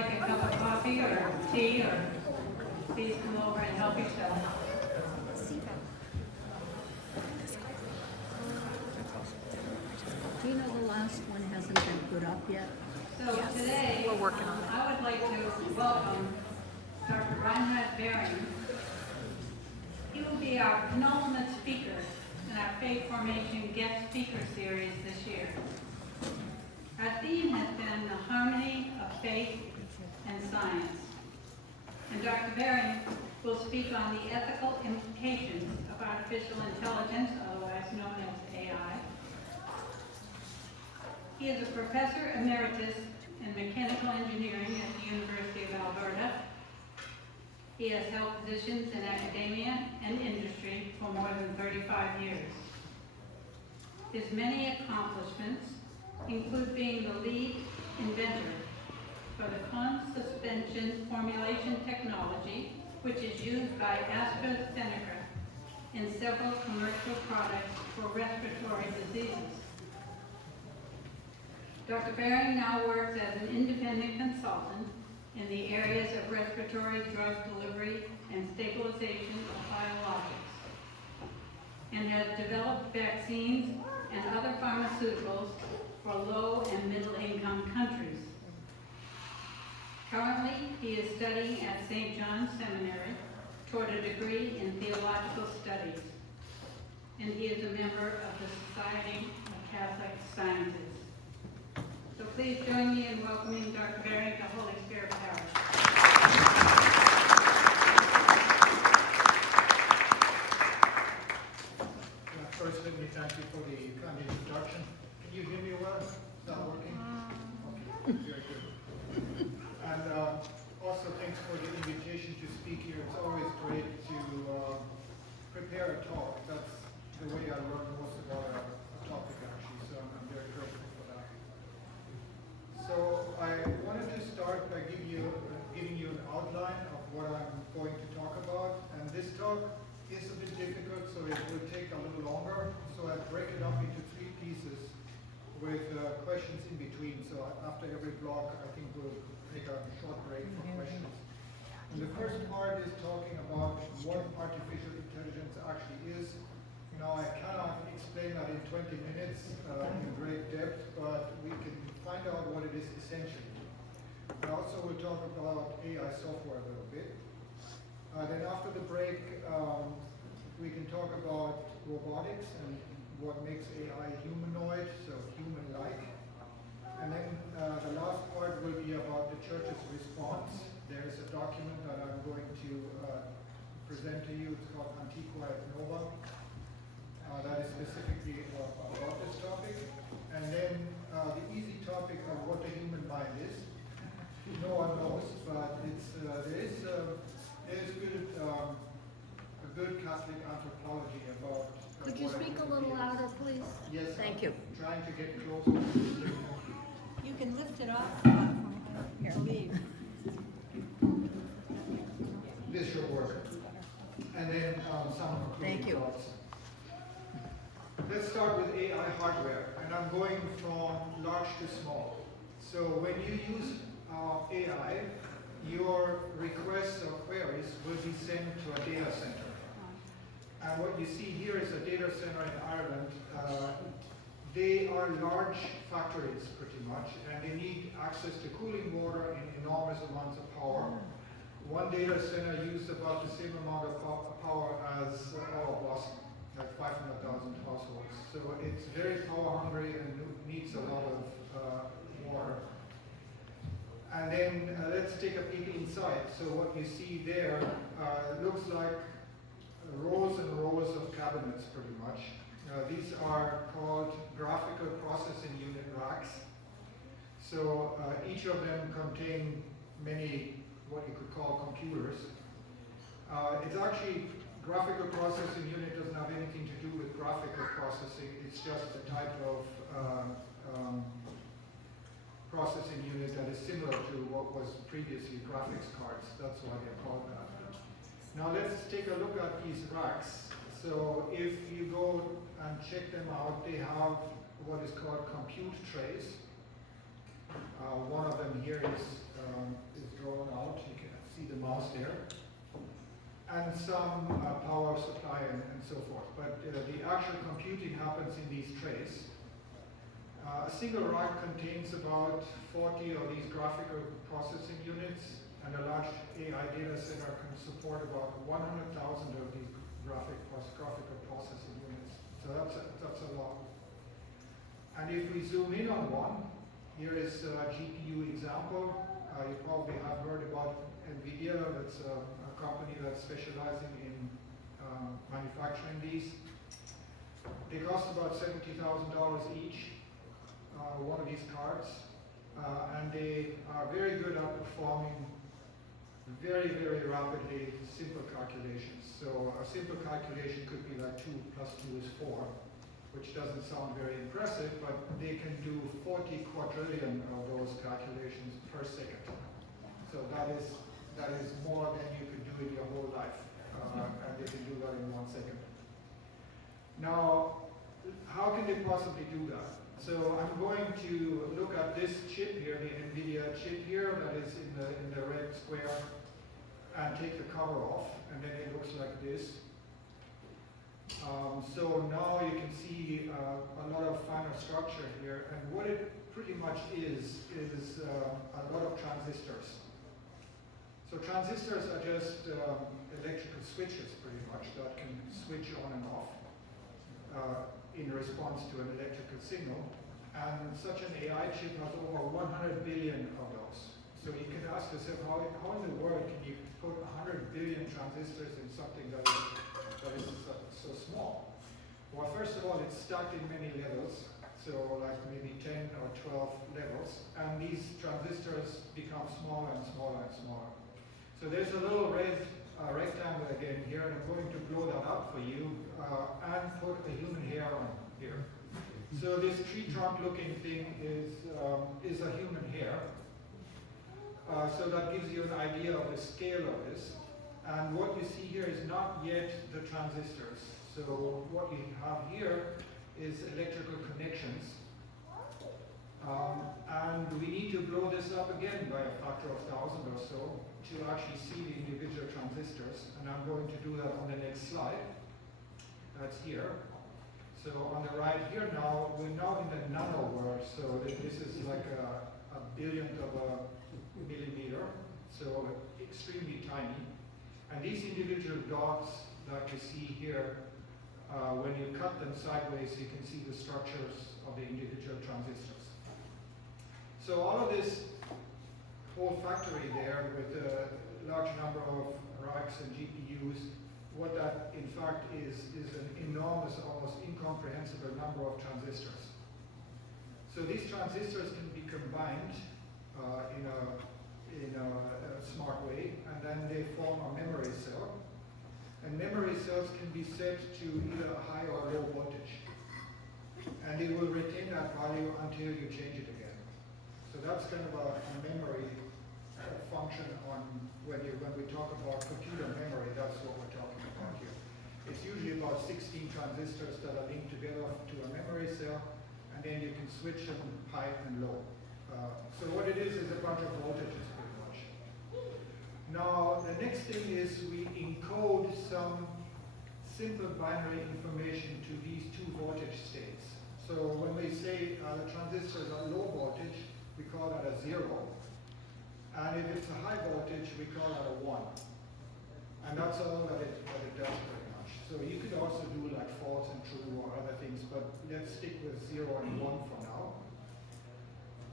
like a cup of coffee or tea, or please come over and help yourself. Do you know the last one hasn't been put up yet? So today, We're working on it. I would like to welcome Dr. Reinhard Vehring. He will be our penultimate speaker in our Faith Formation Guest Speaker Series this year. Our theme has been the harmony of faith and science. And Dr. Vehring will speak on the ethical implications of artificial intelligence, otherwise known as AI. He is a professor emeritus in mechanical engineering at the University of Alberta. He has held positions in academia and industry for more than 35 years. His many accomplishments include being the lead inventor for the cone suspension formulation technology, which is used by AstraZeneca in several commercial products for respiratory diseases. Dr. Vehring now works as an independent consultant in the areas of respiratory drug delivery and stabilization of biologics, and has developed vaccines and other pharmaceuticals for low and middle income countries. Currently, he is studying at St. John's Seminary toward a degree in theological studies, and he is a member of the Society of Catholic Sciences. So please join me in welcoming Dr. Vehring to Holy Spirit Parish. First, let me thank you for the kind introduction. Can you hear me well? Is that working? Okay, very good. And also, thanks for the invitation to speak here. It's always great to prepare a talk. That's the way I learn most about a topic, actually, so I'm very grateful for that. So I wanted to start by giving you an outline of what I'm going to talk about. And this talk is a bit difficult, so it will take a little longer. So I break it up into 3 pieces with questions in between. So after every block, I think we'll take a short break for questions. And the first part is talking about what artificial intelligence actually is. Now, I cannot explain that in 20 minutes in great depth, but we can find out what it is essentially. I also will talk about AI software a little bit. Then after the break, we can talk about robotics and what makes AI humanoid, so human-like. And then the last part will be about the church's response. There is a document that I'm going to present to you. It's called Antiqua et Nova. That is specifically about this topic. And then the easy topic of what the human mind is. No one knows, but there is a good Catholic anthropology about. Could you speak a little louder, please? Yes. Thank you. Trying to get closer. You can lift it up. Here. Leave. This should work. And then some Thank concluding you. thoughts. Let's start with AI hardware, and I'm going from large to small. So when you use AI, your requests or queries will be sent to a data center. And what you see here is a data center in Ireland. They are large factories pretty much, and they need access to cooling water in enormous amounts of power. One data center used about the same amount of power as our Boston, like 500,000 households. So it's very power hungry and needs a lot of water. And then let's take a peek inside. So what you see there looks like rows and rows of cabinets pretty much. These are called graphical processing unit racks. So each of them contain many what you could call computers. It's actually, graphical processing unit doesn't have anything to do with graphical processing. It's just a type of processing unit that is similar to what was previously graphics cards. That's why they're called that. Now let's take a look at these racks. So if you go and check them out, they have what is called compute trays. One of them here see the mouse there, and some power supply and so forth. But the actual computing happens in these trays. A single rack contains about 40 of these graphical processing units, and a large AI data center can support about 100,000 of these graphical processing units. So that's a lot. And if we zoom in on one, here is a GPU example. You probably have heard about NVIDIA. That's a company that's specializing in manufacturing these. They cost about $70,000 each, one of these cards. And they are very good at performing very, very rapidly simple calculations. So a simple calculation could be like 2 plus 2 is 4, which doesn't sound very impressive, but they can do 40 quadrillion of those calculations per second. So that is more than you could do in your whole life, and they can do that in 1 second. Now, how can they possibly do that? So I'm going to look at this chip here, the NVIDIA chip here, that is in the red square, and take the cover off, and then it looks like this. So now you can see a lot of finer structure here, and what it pretty much is a lot of transistors. So transistors are just electrical switches pretty much that can switch on and off in response to an electrical signal. And such an AI chip has over 100 billion of those. So you can ask yourself, how in the world can you put 100 billion transistors in something that is so small? Well, first of all, it's stacked in many levels, so like maybe 10 or 12 levels, and these transistors become smaller and smaller and smaller. So there's a little red rectangle again here, and I'm going to blow that up for you and put a human hair on here. So this tree trunk looking thing is a human hair. So that gives you an idea of the scale of this. And what you see here is not yet the transistors. So what you have here is electrical connections. And we need to blow this up again by a factor of 1,000 or so to actually see the individual transistors. And I'm going to do that on the next slide. That's here. So on the right here now, we're now in the nano world. So this is like a billionth of a millimeter. So extremely tiny. And these individual dots that you see here, when you cut them sideways, you can see the structures of the individual transistors. So all of this whole factory there with a large number of racks and GPUs, what that in fact is an enormous, almost incomprehensible number of transistors. So these transistors can be combined in a smart way, and then they form a memory cell. And memory cells can be set to either a high or low voltage. And they will retain that value until you change it again. So that's kind of a memory function on when we talk about computer memory, that's what we're talking about here. It's usually about 16 transistors that are linked together to a memory cell, and then you can switch them high and low. So what it is a bunch of voltages pretty much. Now the next thing is we encode some simple binary information to these two voltage states. So when we say the transistors are low voltage, we call that a 0. And if it's a high voltage, we call that a 1. And that's all that it does pretty much. So you could also do like false and true or other things, but let's stick with 0 and 1 for now.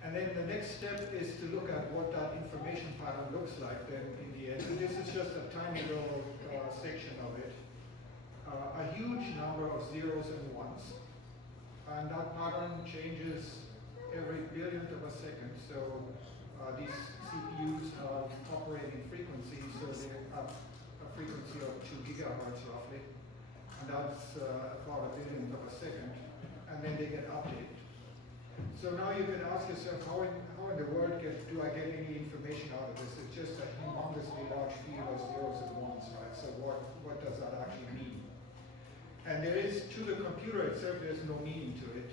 And then the next step is to look at what that information pattern looks like then in the end. And this is just a tiny little section of it. A huge number of zeros and ones. And that pattern changes every billionth of a second. So these CPUs have operating frequencies, so they have a frequency of 2 gigahertz roughly. And that's about a billionth of a second. And then they get updated. So now you can ask yourself, how in the world do I get any information out of this? It's just a humongously large field of zeros and ones, right? So what does that actually mean? And there is, to the computer itself, there's no meaning to it.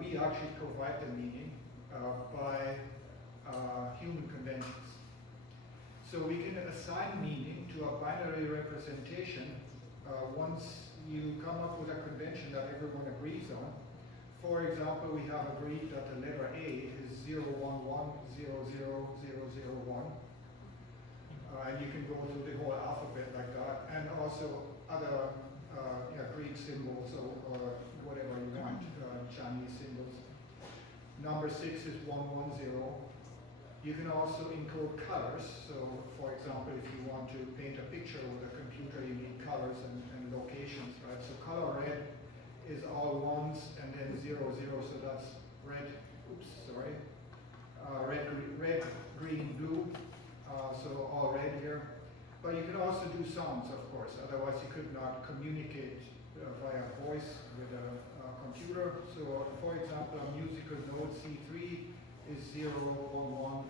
We actually provide the meaning by human conventions. So we can representation, once you come up with a convention that everyone agrees on. For example, we have agreed that the letter A is 011000001. And you can go through the whole alphabet like that, and also other Greek symbols or whatever you want, Chinese symbols. Number 6 is 110. You can also encode colors. So, for example, if you want to paint a picture with a computer, you need colors and locations, right? So color red is all ones, and then 00, so that's red. Oops, sorry. Red, green, blue. So all red here. But you can also do sounds, of course. Otherwise, you could not communicate via voice with a computer. So, for example, a musical note C3 is 011000000.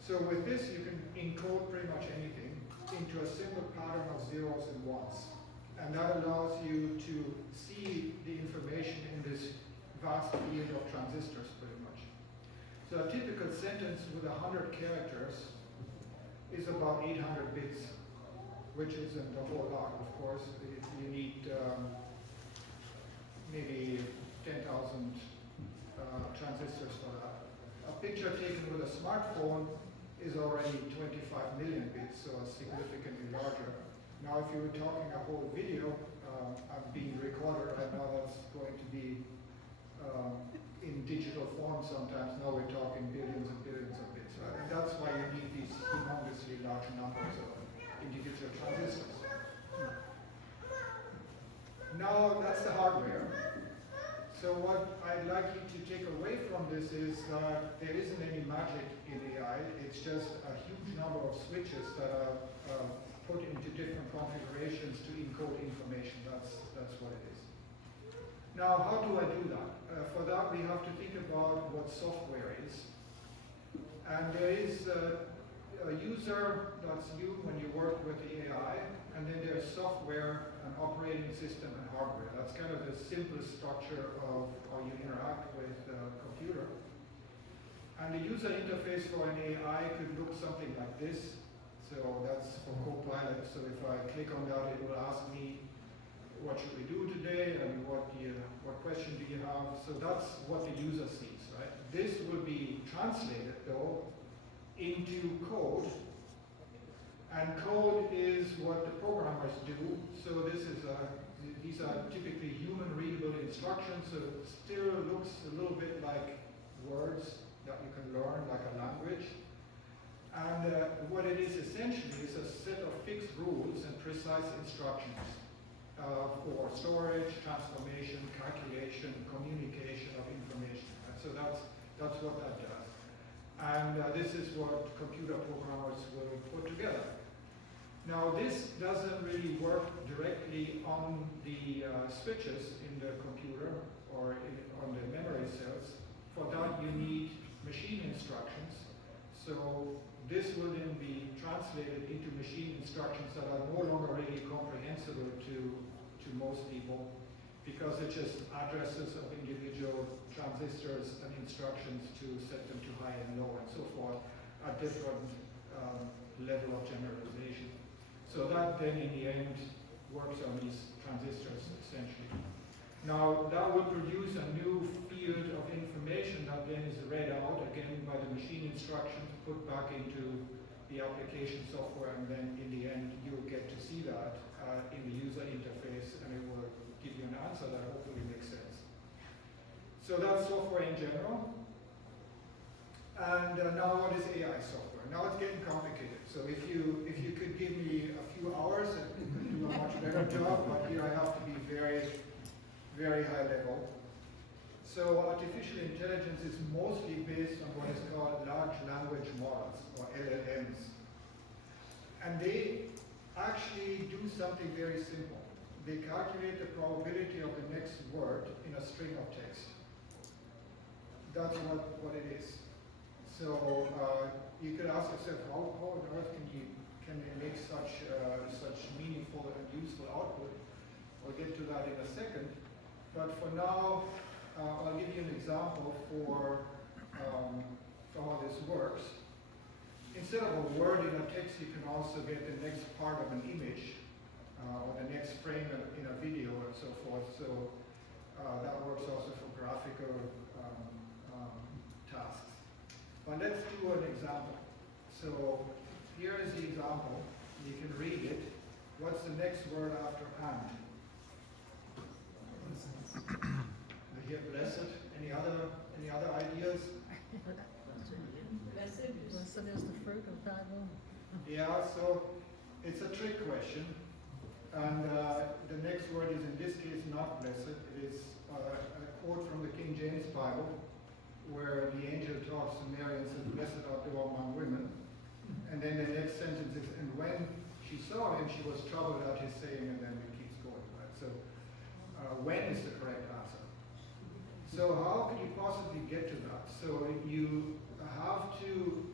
So with this, you can encode pretty much anything into a simple pattern of zeros and ones. And that allows you to see the information in this vast field of transistors, pretty much. So a typical sentence with 100 characters is about 800 bits, which isn't a whole lot, of course. You need maybe 10,000 transistors for that. A picture taken with a smartphone is already 25 million bits, so significantly larger. Now, if you were talking a whole video, I'm being recorded right now, that's going to be in digital form sometimes. Now we're talking billions and billions of bits, right? And that's why you need these humongously large numbers of individual transistors. Now, that's the hardware. So what I'd like you to take away from this is that there isn't any magic in AI. It's just a huge number of switches that are put into different configurations to encode information. That's what it is. Now, how do I do that? For that, we have to think about what software is. And there is a user, that's you when you work with the AI, and then there's software, an operating system, and hardware. That's kind of the simplest structure of how you interact with a computer. And the user interface for an AI could look something like this. So that's for Copilot. So if I click on that, it will ask me, what should we do today, and what question do you have? So that's what the user sees, right? This will be translated, though, into code. And code is what the programmers do. So these are typically human-readable instructions. So it still looks a little bit like words that you can learn, like a language. And what it is essentially is a set of fixed rules and precise instructions for storage, transformation, calculation, communication of information. Right? So that's what that does. And this is what computer programmers will put together. Now, this doesn't really work directly on the switches in the computer or on the memory cells. For that, you need machine instructions. So this will then be translated into machine instructions that are no longer really comprehensible to most people, because it's just addresses of individual transistors and instructions to set them to high and low and so forth at different level of generalization. So that then in the end works on these transistors essentially. Now that will produce a new field of information that then is read out again by the machine instructions, put back into the application software, and then in the end you'll get to see that in the user interface, and it will give you an answer that hopefully makes sense. So that's software in general. And now what is AI software? Now it's getting complicated. So if you could give me a few hours, I could do a much better job, but here I have to be very, very high level. So artificial intelligence is mostly based on what is called large language models, or LLMs. And they actually do something very simple. They calculate the probability of the next word in a string of text. That's what it is. So you could ask yourself, how on earth can they make such meaningful and useful output? We'll get to that in a second. But for now, I'll give you an example for how this works. instead of a word in a text, you can also get the next part of an image or the next frame in a video and so forth. So that works also for graphical tasks. But let's do an example. So here is the example. You can read it. What's the next word after and? I hear blessed. Any other ideas? Blessed is the fruit of thy womb. Yeah, so it's a trick question. And the next word is in this case not blessed. It is a quote from the King James Bible where the angel talks to Mary and says, "Blessed art thou among women." And then the next sentence is, "And when she saw him, she was troubled at his saying," and then it keeps going, right? So when is the correct answer? So how could you possibly get to that? So you have to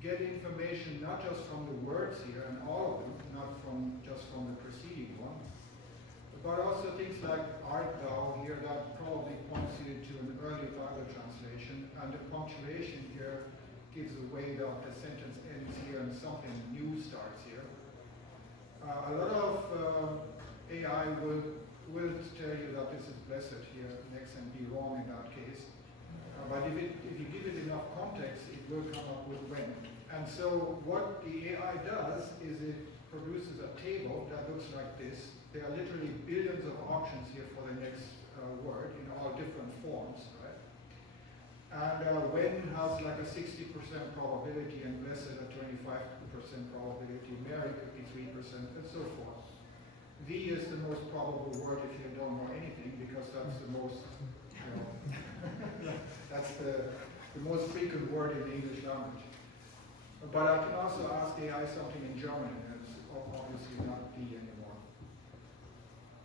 get information not just from the words here and all of them, not just from the preceding one, but also things like "art thou" here, that probably points you to an early Bible translation, and the punctuation here gives away that the sentence ends here and something new starts here. A lot of AI will tell you that this is blessed here next and be wrong in that case. But if you give it enough context, it will come up with when. And so what the AI does is it produces a table that looks like this. There are literally billions of options here for the next word in all different forms, right? And when has like a 60% probability and blessed a 25% probability, Mary could be 3%, and so forth. V is the most probable word if you don't know anything, because that's the most, that's the most frequent word in the English language. But I can also ask AI something in German, and it's obviously not V anymore.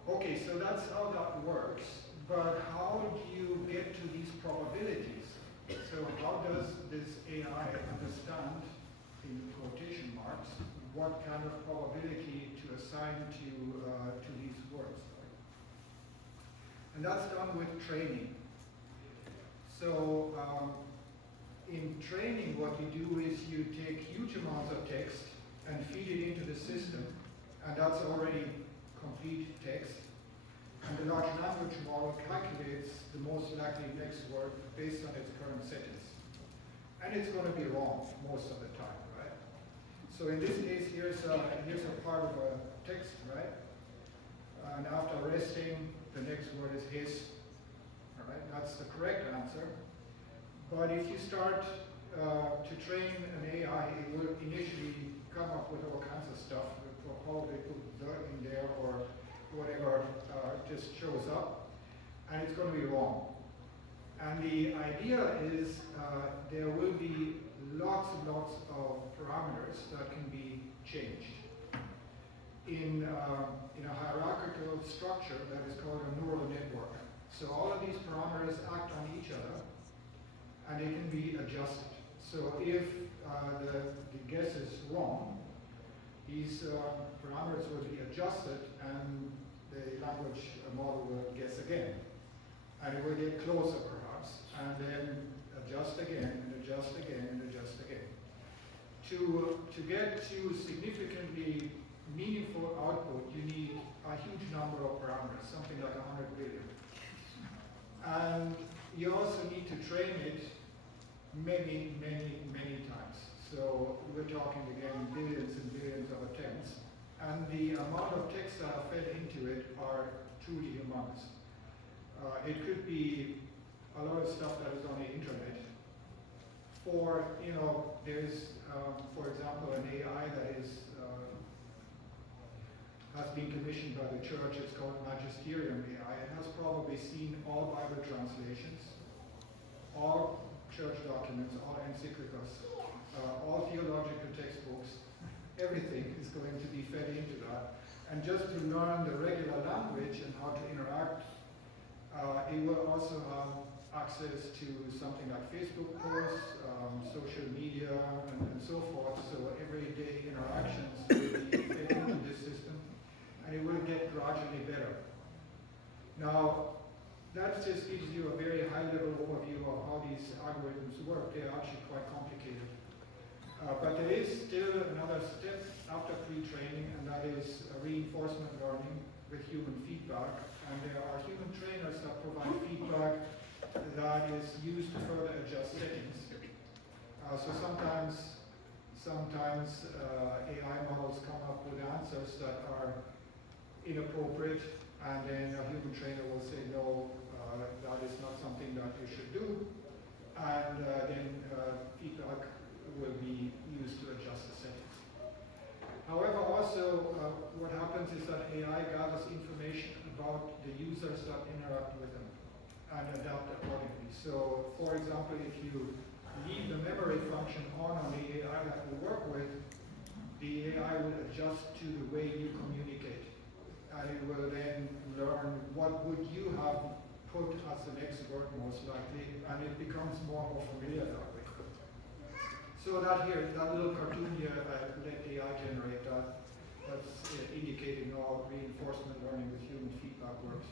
Okay, so that's how that works. But how do you get to these probabilities? So how does this AI understand, in quotation marks, what kind of probability to assign to these words? And that's done with training. So in training, what you do is you take huge amounts of text and feed it into the system, and that's already complete text. And the large language model calculates the most likely next word based on its current settings. And it's going to be wrong most of the time, right? So in this case, here's a part of a text, right? And after resting, the next word is his. All right, that's the correct answer. But if you start to train an AI, it will initially come up with all kinds of stuff. It will probably put the in there or whatever just shows up, and it's going to be wrong. And the idea is there will be lots and lots of parameters that can be changed. In a hierarchical structure that is called a neural network. So all of these parameters act on each other, and they can be adjusted. So if the guess is wrong, these parameters will be adjusted, and the language model will guess again. And it will get closer perhaps, and then adjust again, and adjust again, and adjust again. To get to significantly meaningful output, you need a huge number of parameters, something like 100 billion. And you also need to train it many, many, many times. So we're talking again billions and billions of attempts. And the amount of text that are fed into it are truly humongous. It could be a lot of stuff that is on the internet. There's, for example, an AI that has been commissioned by the church. It's called Magisterium AI. It has probably seen all Bible translations, all church documents, all encyclicals, all theological textbooks. Everything is going to be fed into that. And just to learn the regular language and how to interact, it will also have access to something like Facebook posts, social media, and so forth. So everyday interactions will be fed into this system, and it will get gradually better. Now, that just gives you a very high-level overview of how these algorithms work. They're actually quite complicated. But there is still another step after pre-training, and that is reinforcement learning with human feedback. And there are human trainers that provide feedback that is used to further adjust settings. So sometimes AI models come up with answers that are inappropriate, and then a human trainer will say, no, that is not something that you should do, and then feedback will be used to adjust the settings. However, also what happens is that AI gathers information about the users that interact with them and adapt accordingly. So, for example, if you leave the memory function on the AI that you work with, the AI will adjust to the way you communicate. And it will then learn what would you have put as the next word most likely, and it becomes more and more familiar that way. So that little cartoon here, let AI generate that. That's indicating how reinforcement learning with human feedback works.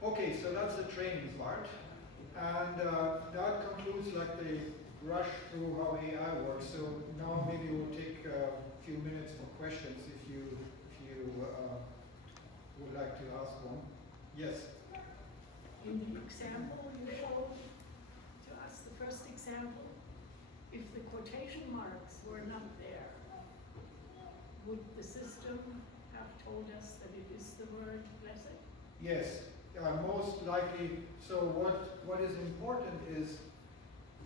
Okay, so that's the training part. And that concludes like the rush through how AI works. So now maybe we'll take a few minutes for questions if you would like to ask one. Yes? In the example you showed to us, the first example, if the quotation marks were not there, would the system have told us that it is the word blessed? Yes, most likely. So what is important is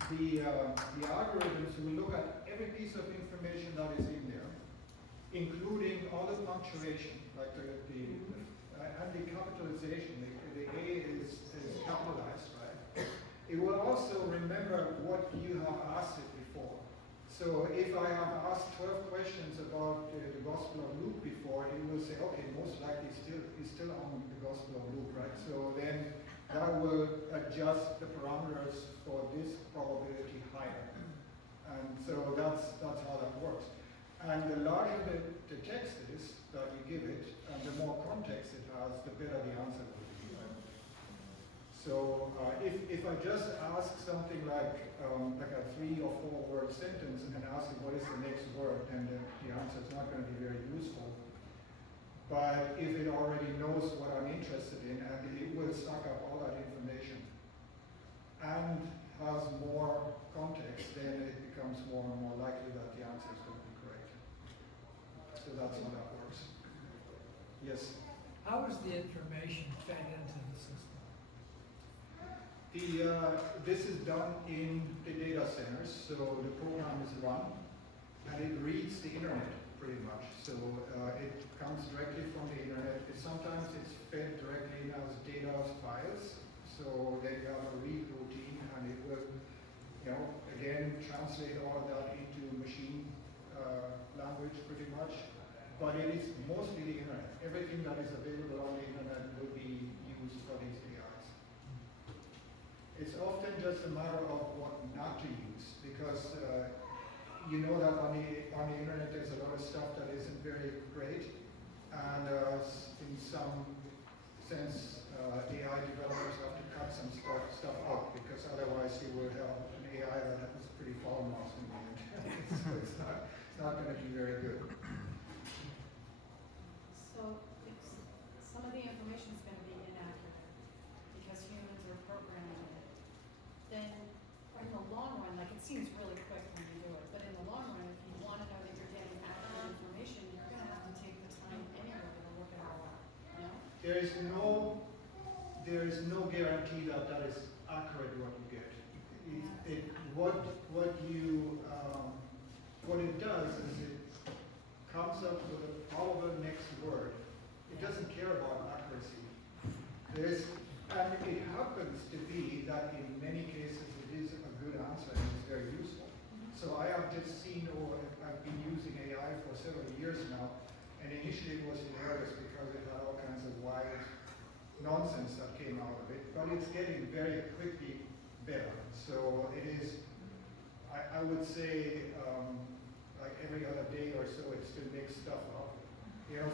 the algorithms will look at every piece of information that is in there, including all the punctuation, like and the capitalization. The A is capitalized, right? It will also remember what you have asked it before. So if I have asked 12 questions about the Gospel of Luke before, it will say, okay, most likely it's still on the Gospel of Luke, right? So then that will adjust the parameters for this probability higher. And so that's how that works. And the larger the text is that you give it, and the more context it has, the better the answer will be. Right? So if I just ask something like a 3 or 4 word sentence and then ask it what is the next word, then the answer is not going to be very useful. But if it already knows what I'm interested in, and it will suck up all that information and has more context, then it becomes more and more likely that the answer is going to be correct. So that's how that works. Yes? How is the information fed into the system? This is done in the data centers, so the program is run, and it reads the internet pretty much. So it comes directly from the internet. Sometimes it's fed directly in as data files, so then you have a read routine, and it will, again, translate all that into machine language pretty much. But it is mostly the internet. Everything that is available on the internet will be used for these AIs. It's often just a matter of what not to use, because you know that on the internet there's a lot of stuff that isn't very great, and in some sense AI developers have to cut some stuff out, because otherwise you will have an AI that is pretty foul-mouthed in the end. So it's not going to be very good. So some of the information is going to be inaccurate because humans are programming it. Then in the long run, like it seems really quick when you do it, but in the long run, if you want to know that you're getting accurate information, you're going to have to take the time anyway to look it all up. You know? There is no guarantee that that is accurate what you get. What it does is it comes up with a probable next word. It doesn't care about accuracy. And it happens to be that in many cases it is a good answer and it's very useful. So I have just seen, or I've been using AI for several years now, and initially it was hilarious because it had all kinds of wild nonsense that came out of it, but it's getting very quickly better. So it is, I would say, like every other day or so, it still makes stuff up.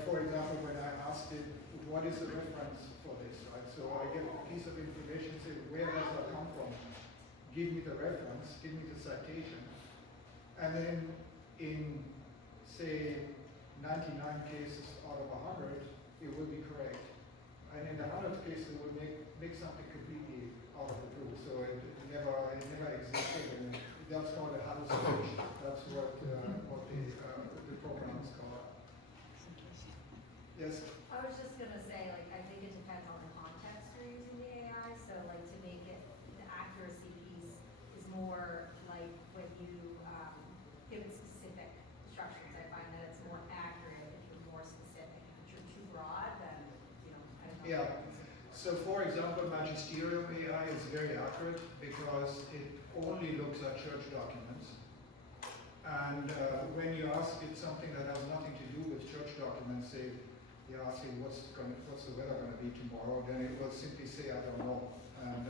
For example, when I asked it, what is the reference for this, right? So I get a piece of information, say, where does that come from? Give me the reference, give me the citation, And then in, say, 99 cases out of 100, it will be correct. And in the 100th case, it will make something completely out of the blue. So it never existed, and that's called a hallucination. That's what the program is called. Yes? I was just gonna say, like, I think it depends on the context you're using the AI, so like to make it, the accuracy piece is more like when you, give it specific instructions, I find that it's more accurate if you're more specific. If you're too broad, then, you know, I don't know. Yeah. So for example, magisterial AI is very accurate because it only looks at church documents. And when you ask it something that has nothing to do with church documents, say, you ask it what's the weather going to be tomorrow, then it will simply say, I don't know. And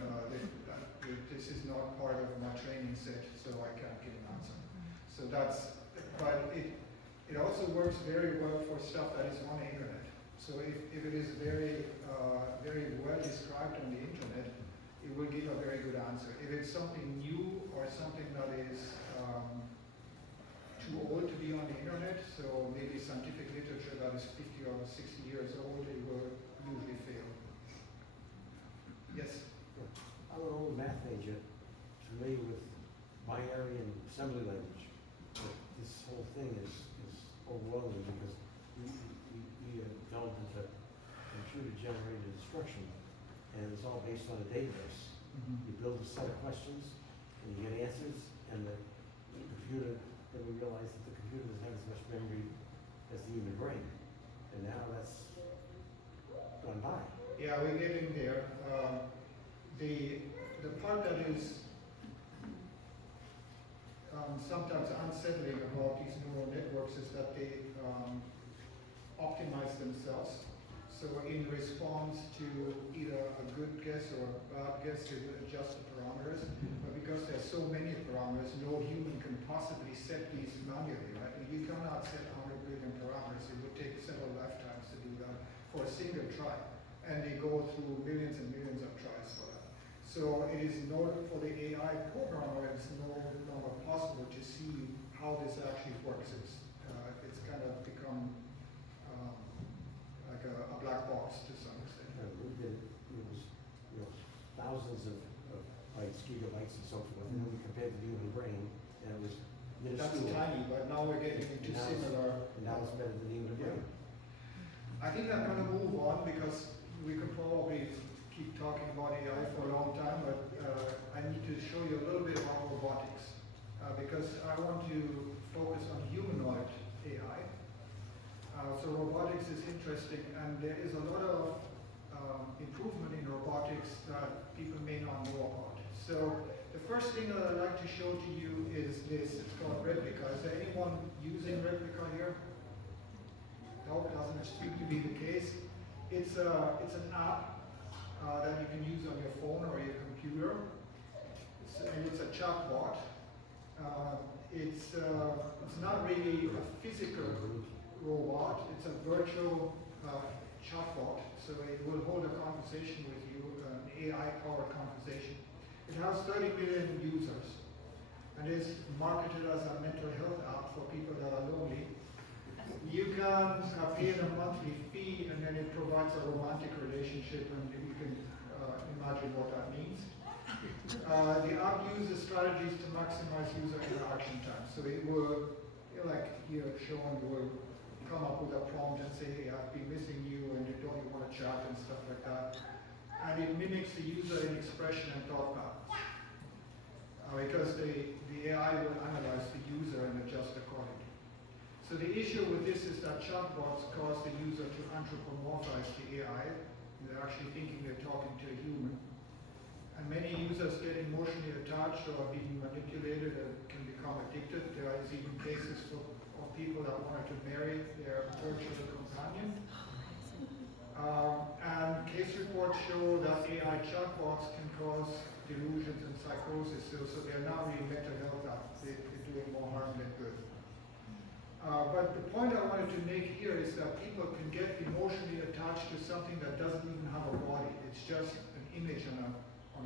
this is not part of my training set, so I can't give an answer. So that's, but it also works very well for stuff that is on the internet. So if it is very well described on the internet, it will give a very good answer. If it's something new or something that is too old to be on the internet, so maybe scientific literature that is 50 or 60 years old, it will usually fail. Yes? I'm an old math major, familiar with binary and assembly language. But this whole thing is overwhelming because we delved into computer-generated instruction, and it's all based on a database. You build a set of questions, and you get answers, and the computer, then we realized that the computer doesn't have as much memory as the human brain. And now that's gone by. Yeah, we're getting there. The part that is sometimes unsettling about these neural networks is that they optimize themselves. So in response to either a good guess or a bad guess, they will adjust the parameters. But because there's so many parameters, no human can possibly set these manually, right? And you cannot set 100 billion parameters. It would take several lifetimes to do that for a single try. And they go through millions and millions of tries for that. So it is not, for the AI programmer, it's no longer possible to see how this actually works. It's kind of become like a black box to some extent. It was, thousands of bytes, gigabytes and so forth, and then we compared the human brain, and it was That's minuscule. tiny, but now we're getting into And now similar. And now it's better than the human brain. I think I'm going to move on because we could probably keep talking about AI for a long time, but I need to show you a little bit about robotics because I want to focus on humanoid AI. So robotics is interesting, and there is a lot of improvement in robotics that people may not know about. So the first thing that I'd like to show to you is this. It's called Replica. Is there anyone using Replica here? No, it doesn't seem to be the case. It's an app that you can use on your phone or your computer. It's a chatbot. It's not really a physical robot. It's a virtual chatbot. So it will hold a conversation with you, an AI-powered conversation. It has 30 million users and is marketed as a mental health app for people that are lonely. You can pay a monthly fee, and then it provides a romantic relationship, and you can imagine what that means. The app uses strategies to maximize user interaction time. So it will, like here shown, will come up with a prompt and say, hey, I've been missing you, and don't you want to chat and stuff like that. And it mimics the user in expression and thought patterns. Because the AI will analyze the user and adjust accordingly. So the issue with this is that chatbots cause the user to anthropomorphize the AI. They're actually thinking they're talking to a human. And many users get emotionally attached or are being manipulated and can become addicted. There is even cases of people that wanted to marry their virtual companion. And case reports show that AI chatbots can cause delusions and psychosis, so they're not really mental health apps. They're doing more harm than good. But the point I wanted to make here is that people can get emotionally attached to something that doesn't even have a body. It's just an image on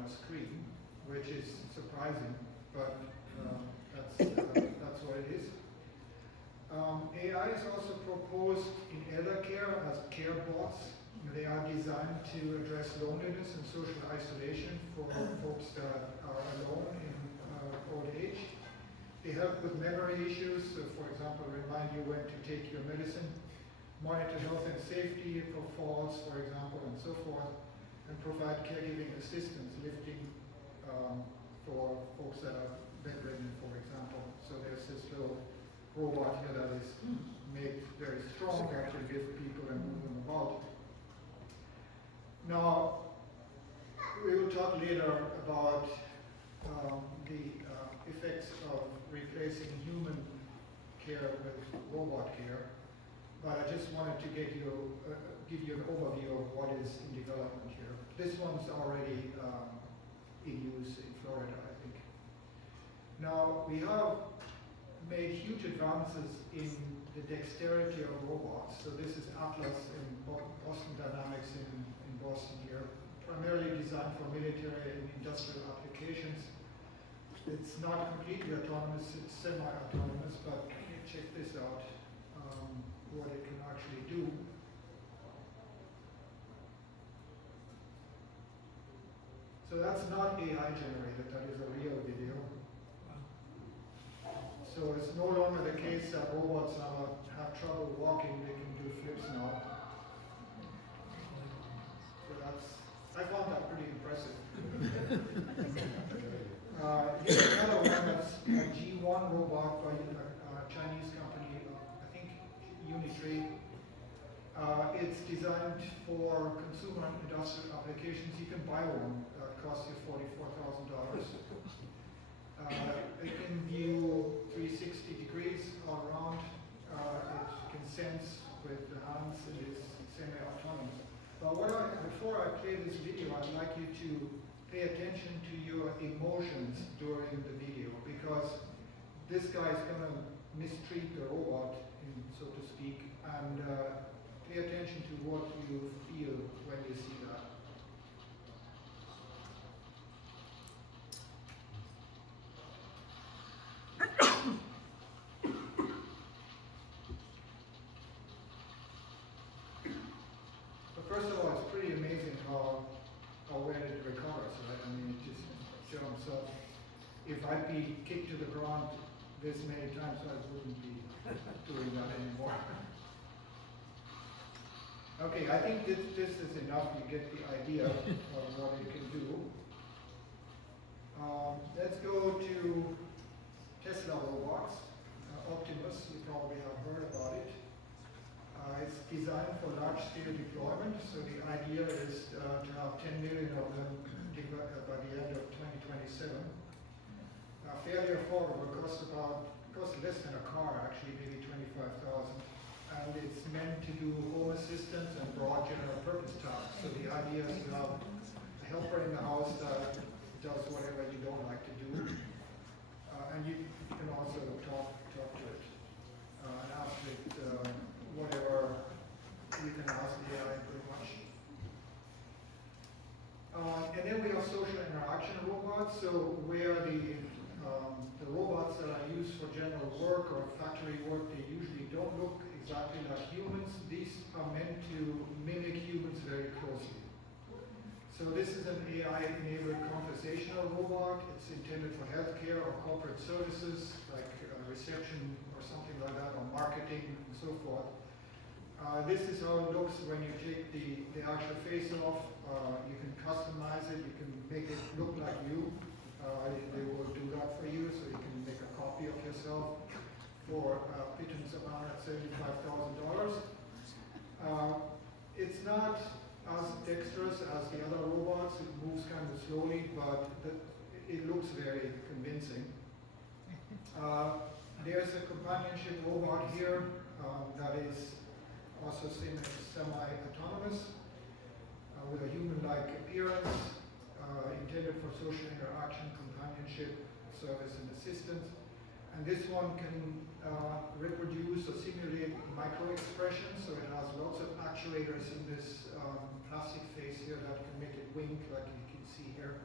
a screen, which is surprising, but that's what it AI is also proposed in elder care as care bots. They are designed to address loneliness and social isolation for folks that are alone in old age. They help with memory issues, so for example, remind you when to take your medicine, monitor health and safety for falls, for example, and so forth, and provide caregiving assistance, lifting for folks that are bedridden, for example. So there's this little robot here that is made very strong that can lift people and move them about. Now, we will talk later about the effects of replacing human care with robot care, but I just wanted to give you an overview of what is in development here. This one's already in use in Florida, I think. Now, we have made huge advances in the dexterity of robots. So this is Atlas and Boston Dynamics in Boston here, primarily designed for military and industrial applications. It's not completely autonomous, it's semi-autonomous, but check this out, what it can actually do. So that's not AI generated, that is a real video. So it's no longer the case that robots have trouble walking, they can do flips now. So I found that pretty impressive. Here's another one that's a G1 robot by a Chinese company, I think Unitree. It's designed for consumer and industrial applications. You can buy one that costs you $44,000. It can view 360 degrees all around. It can sense with the hands and is semi-autonomous. But before I play this video, I'd like you to pay attention to your emotions during the video, because this guy is going to mistreat the robot, so to speak, and pay attention to what you feel when you see that. First of all, it's pretty amazing how well it recovers, right? I mean, it just jumps up. If I'd be kicked to the ground this many times, I wouldn't be doing that anymore. Okay, I think this is enough. You get the idea of what it can do. Let's go to Tesla robots. Optimus, you probably have heard about it. It's designed for large-scale deployment, so the idea is to have 10 million of them by the end of 2027. Fairly affordable, costs less than a car actually, maybe $25,000, and it's meant to do home assistance and broad general purpose tasks. So the idea is to have a helper in the house that does whatever you don't like to do, and you can also talk to it and ask it whatever you can ask the AI pretty much. And then we have social interaction robots. So where the robots that are used for general work or factory work, they usually don't look exactly like humans. These are meant to mimic humans very closely. So this is an AI-enabled conversational robot. It's intended for healthcare or corporate services like reception or something like that, or marketing and so forth. This is how it looks when you take the actual face off. You can customize it, you can make it look like you. They will do that for you, so you can make a copy of yourself for pittance of $175,000. It's not as dexterous as the other robots. It moves kind of slowly, but it looks very convincing. There's a companionship robot here that is also semi-autonomous with a human-like appearance, intended for social interaction, companionship, service, and assistance. And this one can reproduce or simulate micro-expressions, so it has lots of actuators in this plastic face here that can make it wink, like you can see here.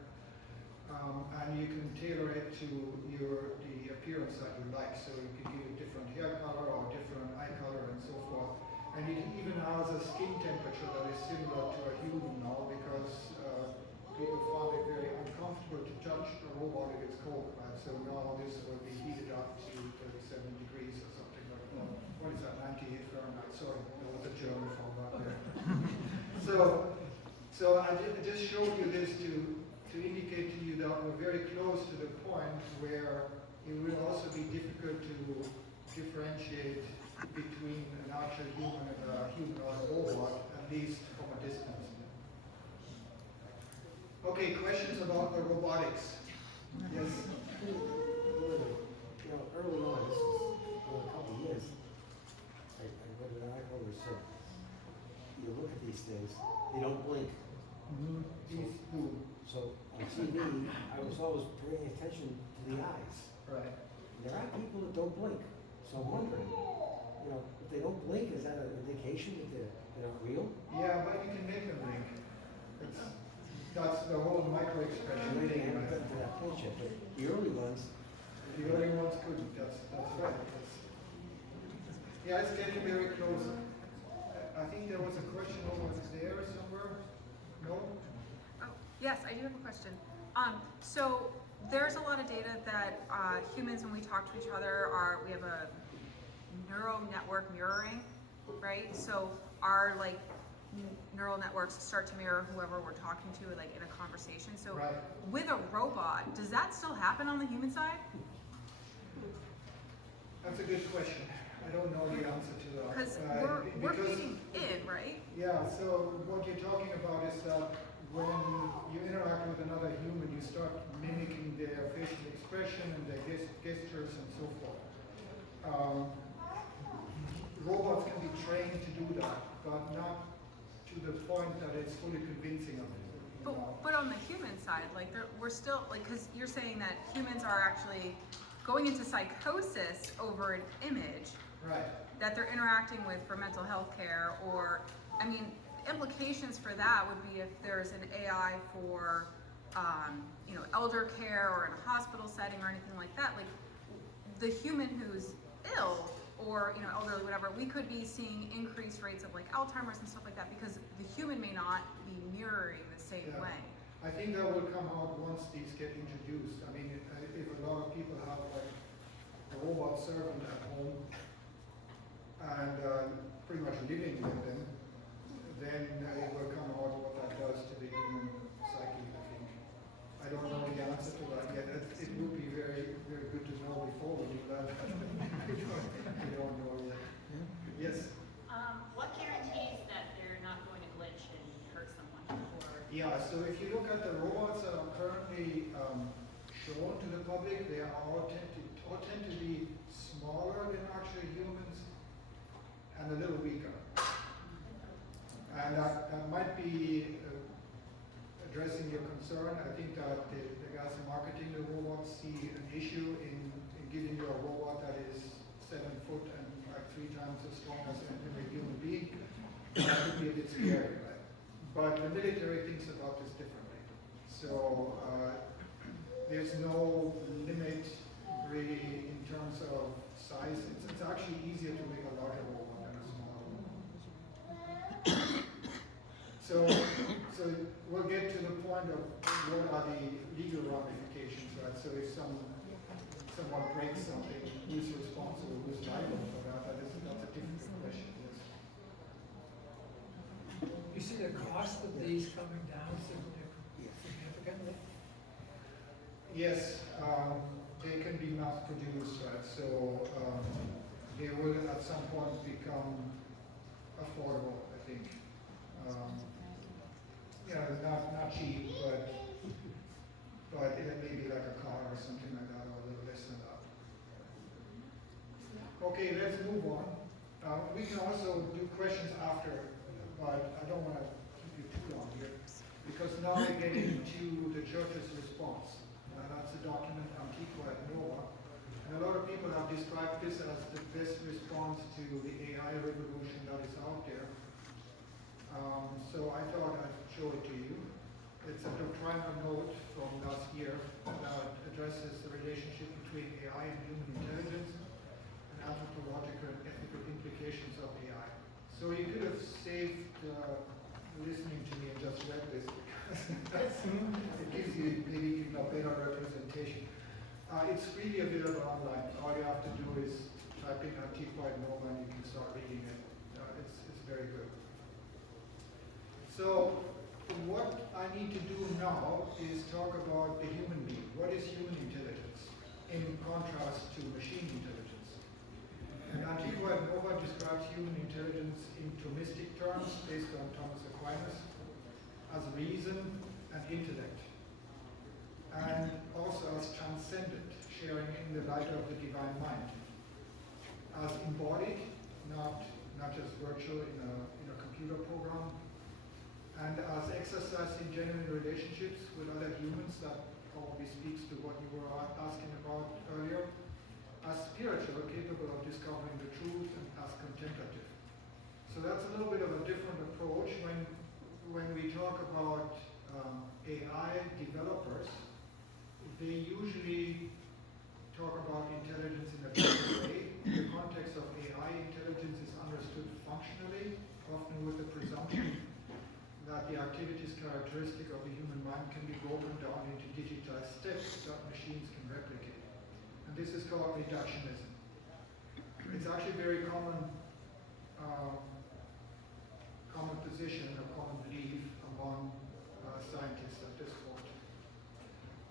and you can tailor it to the appearance that you like. So you can give it different hair color or different eye color and so forth. And it even has a skin temperature that is similar to a human now, because people found it very uncomfortable to touch a robot if it's cold, right? So now this will be heated up to 37 degrees or something like that. What is that, 98 Fahrenheit? Sorry, there was a German from back there. So I just showed you this to indicate to you that we're very close to the point where it will also be difficult to differentiate between an actual human and a humanoid robot, at least from a distance. Okay, questions about the robotics? Yes? You know, early on, this is for a couple of years, I read an article that said, you look at these things, they don't blink. So on TV, I was always paying attention to the eyes. Right. There are people that don't blink, so I'm wondering, you know, if they don't blink, is that an indication that they're not real? Yeah, but you can make them blink. That's the whole micro expression Maybe I thing. haven't gotten to that point yet, but the early ones, The early ones couldn't, that's right. Yeah, it's getting very close. I think there was a question over there somewhere. No? Oh, yes, I do have a question. So there's a lot of data that humans, when we talk to each other, we have a neural network mirroring, right? So our neural networks start to mirror whoever we're talking to, like in a conversation. So Right. with a robot, does that still happen on the human side? That's a good question. I don't know the answer to that. Because we're because- feeding in, right? Yeah, so what you're talking about is that when you interact with another human, you start mimicking their facial expression and their gestures and so forth. Robots can be trained to do that, but not to the point that it's fully convincing of it. But on the human side, we're still, because you're saying that humans are actually going into psychosis over an image Right. that they're interacting with for mental health care, or, I mean, implications for that would be if there's an AI for, elder care or in a hospital setting or anything like that, like the human who's ill or, elderly, whatever, we could be seeing increased rates of Alzheimer's and stuff like that because the human may not be mirroring the same Yeah. way. I think that will come out once these get introduced. I mean, if a lot of people have a robot servant at home and pretty much living with them, then it will come out what that does to the human psyche, I think. I don't know the answer to that yet. It would be very, very good to know before we do that. I don't know yet. Yes? What guarantees that they're not going to glitch and hurt someone or? Yeah, so if you look at the robots that are currently shown to the public, they are all tend to be smaller than actual humans and a little weaker. And that might be addressing your concern. I think that the guys marketing the robots see an issue in giving you a robot that is 7 foot and 3 times as strong as every human being. That could be a bit scary, right? But the military thinks about this differently. So there's no limit really in terms of size. It's actually easier to make a larger robot than a smaller one. So we'll get to the point of what are the legal ramifications, right? So if someone breaks something, who's responsible, who's liable for that? That's a difficult question, yes. You see the cost of these coming down significantly? Yes, they can be mass produced, right? So they will at some point become affordable, I think. Not cheap, but it may be like a car or something like that, or a little less than that. Okay, let's move on. We can also do questions after, but I don't want to keep you too long here, because now we're getting to the church's response. That's the document Antiqua et Nova. And a lot of people have described this as the best response to the AI revolution that is out there. So I thought I'd show it to you. It's a doctrinal note from last year that addresses the relationship between AI and human intelligence and anthropological and ethical implications of AI. So you could have saved listening to me and just read this because it gives you maybe even a better representation. It's really available online. All you have to do is type in Antiqua and Nova and you can start reading it. It's very good. So what I need to do now is talk about the human being. What is human intelligence in contrast to machine intelligence? And Antiqua and Nova describes human intelligence in Thomistic terms based on Thomas Aquinas as reason and intellect, and also as transcendent, sharing in the light of the divine mind, as embodied, not just virtual in a computer program, and as exercised in genuine relationships with other humans. That probably speaks to what you were asking about earlier, as spiritual, capable of discovering the truth, and as contemplative. So that's a little bit of a different approach. When we talk about AI developers, they usually talk about intelligence in a different way. The context of AI intelligence is understood functionally, often with the presumption that the activities characteristic of the human mind can be broken down into digitized steps that machines can replicate. And this is called reductionism. It's actually very common position, a common belief among scientists at this point.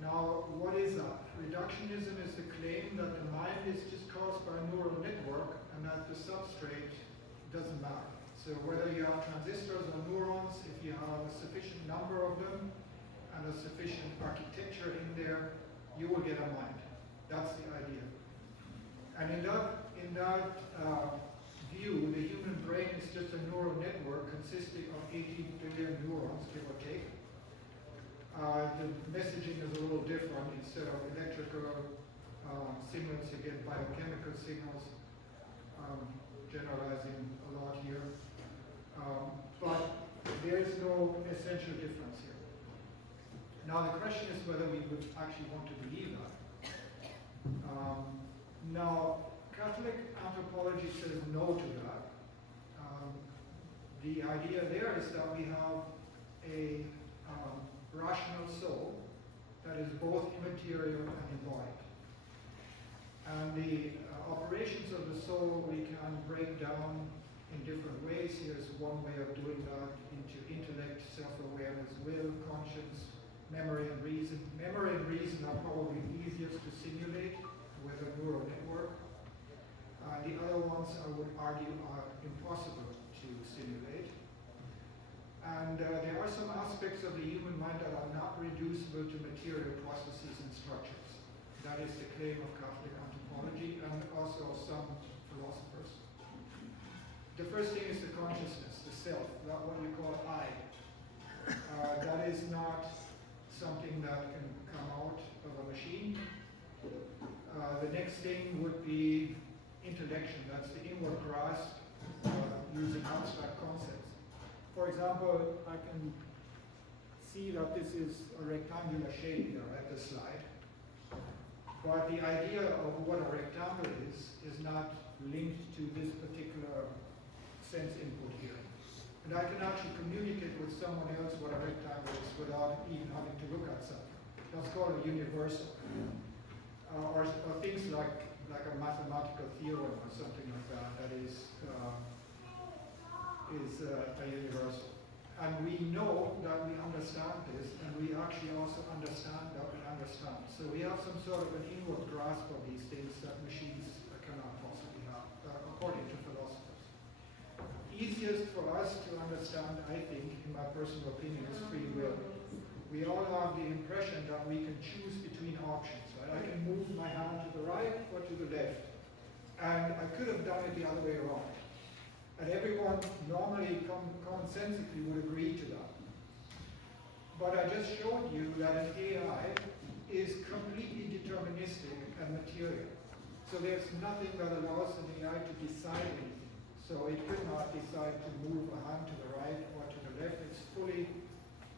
Now, what is that? Reductionism is the claim that the mind is just caused by a neural network and that the substrate doesn't matter. So whether you have transistors or neurons, if you have a sufficient number of them and a sufficient architecture in there, you will get a mind. That's the idea. And in that view, the human brain is just a neural network consisting of 18 billion neurons, give or take. The messaging is a little different. Instead of electrical signals, you get biochemical signals, generalizing a lot here. But there is no essential difference here. Now the question is whether we would actually want to believe that. Now, Catholic anthropology says no to that. The idea there is that we have a rational soul that is both immaterial and embodied. And the operations of the soul we can break down in different ways. Here's one way of doing that into intellect, self-awareness, will, conscience, memory and reason. Memory and reason are probably easiest to simulate with a neural network. The other ones, I would argue, are impossible to simulate. And there are some aspects of the human mind that are not reducible to material processes and structures. That is the claim of Catholic anthropology and also of some philosophers. The first thing is the consciousness, the self, that what you call I. That is not something that can come out of a machine. The next thing would be intellection. That's the inward grasp using abstract concepts. For example, I can see that this is a rectangular shape here at the slide. But the idea of what a rectangle is not linked to this particular sense input here. And I can actually communicate with someone else what a rectangle is without even having to look at something. That's called a universal. Or things like a mathematical theorem or something like that, that is a universal. And we know that we understand this, and we actually also understand that we understand. So we have some sort of an inward grasp of these things that machines cannot possibly have, according to philosophers. Easiest for us to understand, I think, in my personal opinion, is free will. We all have the impression that we can choose between options. Right? I can move my hand to the right or to the left. And I could have done it the other way around. And everyone normally commonsensically would agree to that. But I just showed you that an AI is completely deterministic and material. So there's nothing that allows an AI to decide anything. So it could not decide to move a hand to the right or to the left.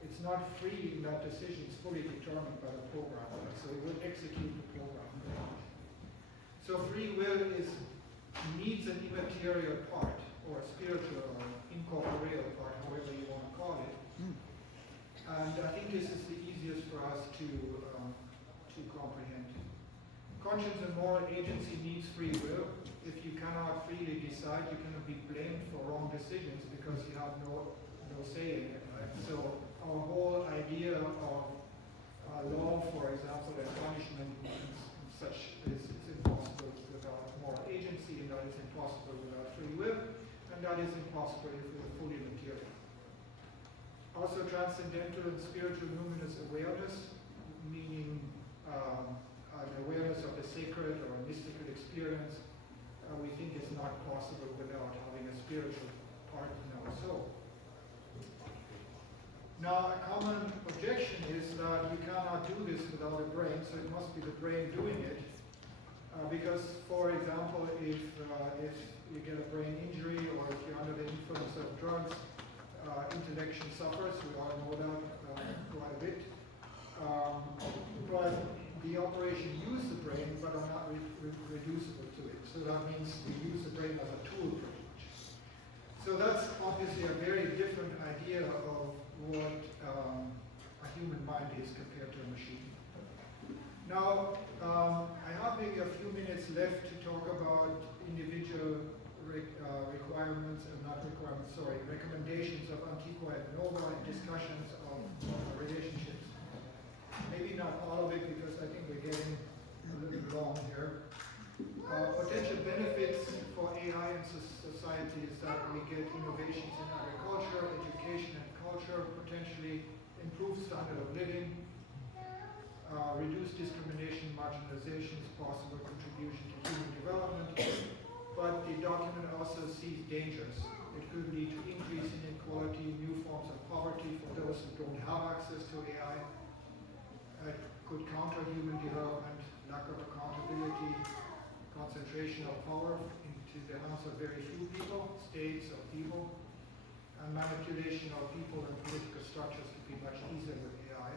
It's not free in that decision. It's fully determined by the programmer. So it would execute incorporeal part, or spiritual or incorporeal part, however you want to call it. And I think this is the easiest for us to comprehend. Conscience and moral agency needs free will. If you cannot freely decide, you cannot be blamed for wrong decisions because you have no say in it. Right? So our whole idea of law, for example, and punishment and such is impossible without moral agency, and that is impossible without free will, and that is impossible if we are fully material. Also, transcendental and spiritual luminous awareness, meaning an awareness of the sacred or mystical experience, we think is not possible without having a spiritual part in our soul. Now, a common objection is that you cannot do this without a brain, so it must be the brain doing it. Because, for example, if you get a brain injury or if you're under the influence of drugs, intellection suffers. We all know that quite a bit. But the operation uses the brain, but are not reducible to it. So that means we use the brain as a tool pretty much. So that's obviously a very different idea of what a human mind is compared to a machine. Now, I have maybe a few minutes left to talk about individual recommendations of Antiqua et Nova and discussions of relationships. Maybe not all of it because I think we're getting a little bit long here. Potential benefits for AI in society is that we get innovations in agriculture, education and culture, potentially improved standard of living, reduced discrimination, marginalization is possible contribution to human development, but the document also sees dangers. It could lead to increase in inequality, new forms of poverty for those who don't have access to AI. It could counter human development, lack of accountability, concentration of power into the hands of very few people, states or people, and manipulation of people and political structures could be much easier with AI,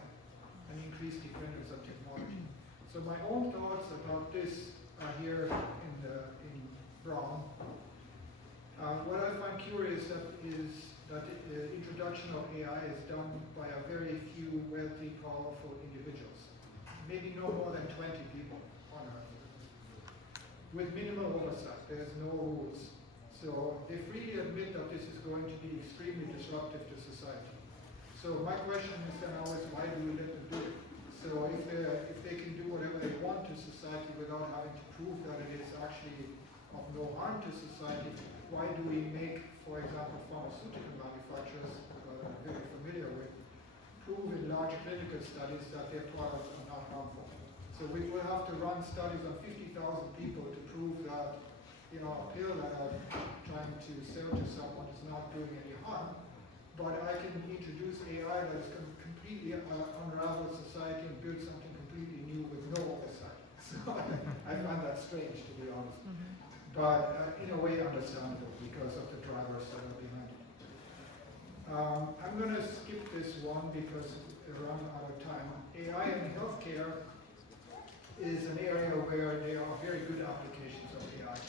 and increased dependence on technology. So my own thoughts about this are here in brown. What I find curious is that the introduction of AI is done by a very few wealthy, powerful individuals. Maybe no more than 20 people on Earth. With minimal oversight, there's no rules. So they freely admit that this is going to be extremely disruptive to society. So my question is then always, why do we let them do it? So if they can do whatever they want to society without having to prove that it is actually of no harm to society, why do we make, for example, pharmaceutical manufacturers, that I'm very familiar with, prove in large clinical studies that their products are not harmful? So we will have to run studies on 50,000 people to prove that, a pill that I'm trying to sell to someone is not doing any harm. But I can introduce AI that is going to completely unravel society and build something completely new with no oversight. So I find that strange, to be honest. But in a way understandable because of the drivers that are behind it. I'm going to skip this one because we're running out of time. AI in healthcare is an area where there are very good applications of AI.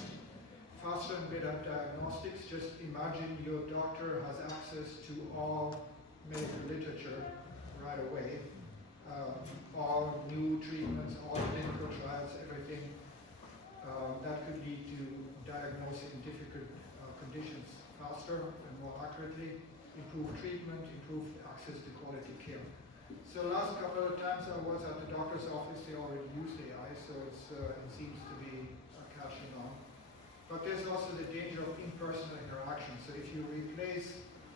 Faster and better diagnostics. Just imagine your doctor has access to all medical literature right away. All new treatments, all clinical trials, everything. That could lead to diagnosing difficult conditions faster and more accurately, improve treatment, improve access to quality care. So last couple of times I was at the doctor's office, they already used AI, so it seems to be catching on. But there's also the danger of impersonal interaction. So if you replace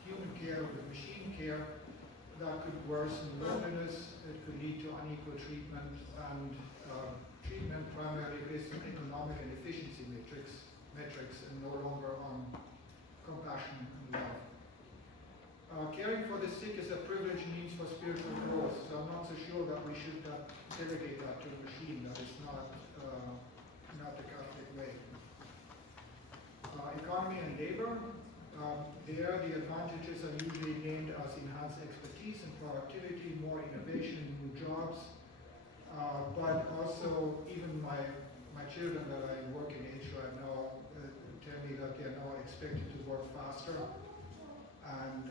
human care with machine care, that could worsen loneliness, it could lead to unequal treatment, and treatment primarily based on economic and efficiency metrics and no longer on compassion and love. Caring for the sick is a privileged means for spiritual growth, so I'm not so sure that we should delegate that to a machine. That is not the Catholic way. Economy and labor. There, the advantages are usually named as enhanced expertise and productivity, more innovation, new jobs. But also, even my children that are in working age right now tell me already that they are now expected to work faster and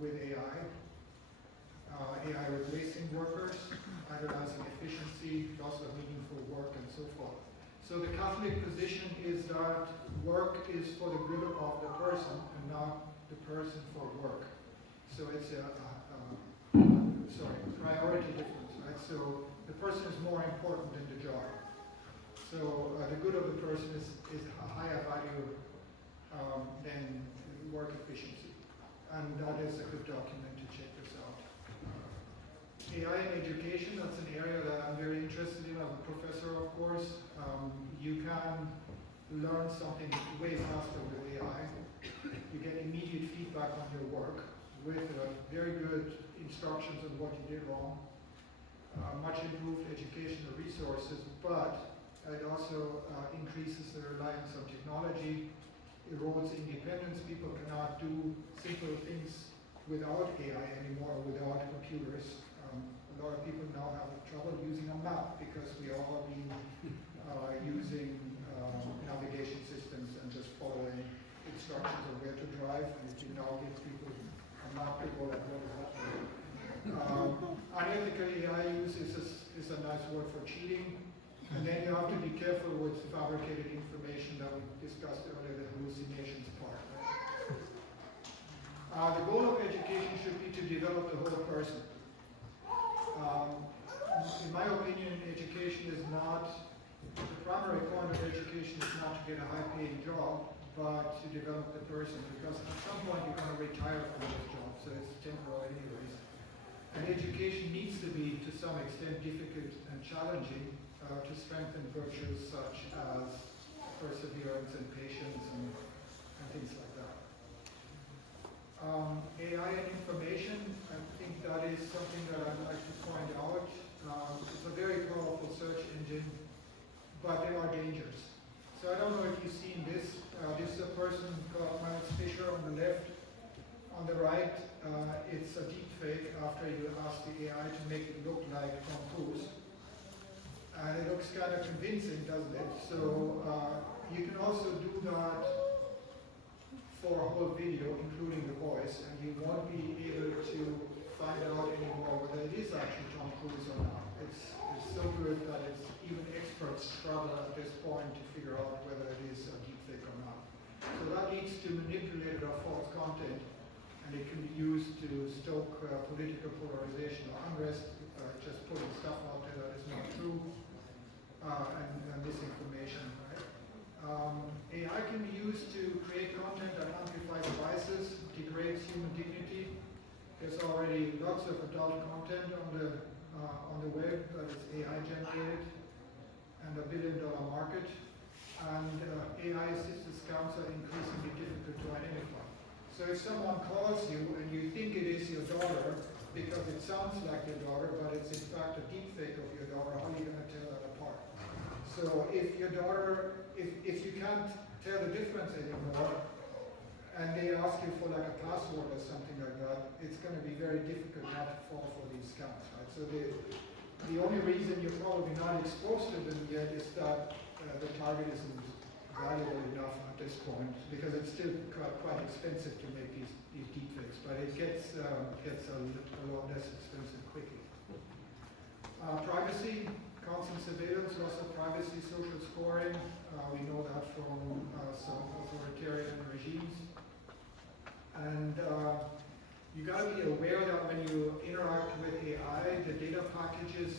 with AI. AI replacing workers, idolizing efficiency, loss of meaningful work, and so forth. So the Catholic position is that work is for the good of the person and not the person for work. So it's a priority difference, right? So the person is more important than the job. So the good of the person is a higher value than work efficiency. And that is a good document to check this out. AI in education, that's an area that I'm very interested in. I'm a professor, of course. You can learn something way faster with AI. You get immediate feedback on your work with very good instructions on what you did wrong. Much improved educational resources, but it also increases the reliance on technology, erodes independence. People cannot do simple things without AI anymore, without computers. A lot of people now have trouble using a map because we are all being using navigation systems and just following instructions on where to drive. And if you now give people a map to go, like, what is happening? Unethical AI use is a nice word for cheating. And then you have to be careful with fabricated information that we discussed earlier, the hallucinations part. Right? The goal of education should be to develop the whole person. In my opinion, education is not, the primary point of education is not to get a high-paying job, but to develop the person, because at some point you're going to retire from this job, so it's temporary anyways. And education needs to be, to some extent, difficult and challenging to strengthen virtues such as perseverance and patience and things like that. AI and information, I think that is something that I'd like to point out. It's a very powerful search engine, but there are dangers. So I don't know if you've seen this. This is a person called Miles Fisher on the left. On the right, it's a deep fake after you ask the AI to make it look like Tom Cruise. And it looks kind of convincing, doesn't it? So you can also do that for a whole video, including the voice, and you won't be able to find out anymore whether it is actually Tom Cruise or not. It's so good that even experts struggle at this point to figure out whether it is a deepfake or not. So that leads to manipulated or false content, and it can be used to stoke political polarization or unrest, just putting stuff out there that is not true, and misinformation. Right? AI can be used to create content that amplifies biases, degrades human dignity. There's already lots of adult content on the web that is AI generated, and $1 billion market. And AI-assisted scams are increasingly difficult to identify. So if someone calls you and you think it is your daughter because it sounds like your daughter, but it's in fact a deepfake of your daughter, how are you going to tell that apart? So if your daughter, if you can't tell the difference anymore, and they ask you for like a password or something like that, it's going to be very difficult not to fall for these scams, right? So the only reason you're probably not exposed to them yet is that the target isn't valuable enough at this point, because it's still quite expensive to make these deepfakes, but it gets a lot less expensive quickly. Privacy, constant surveillance, loss of privacy, social scoring. We know that from some authoritarian regimes. And you got to be aware that when you interact with AI, the data packages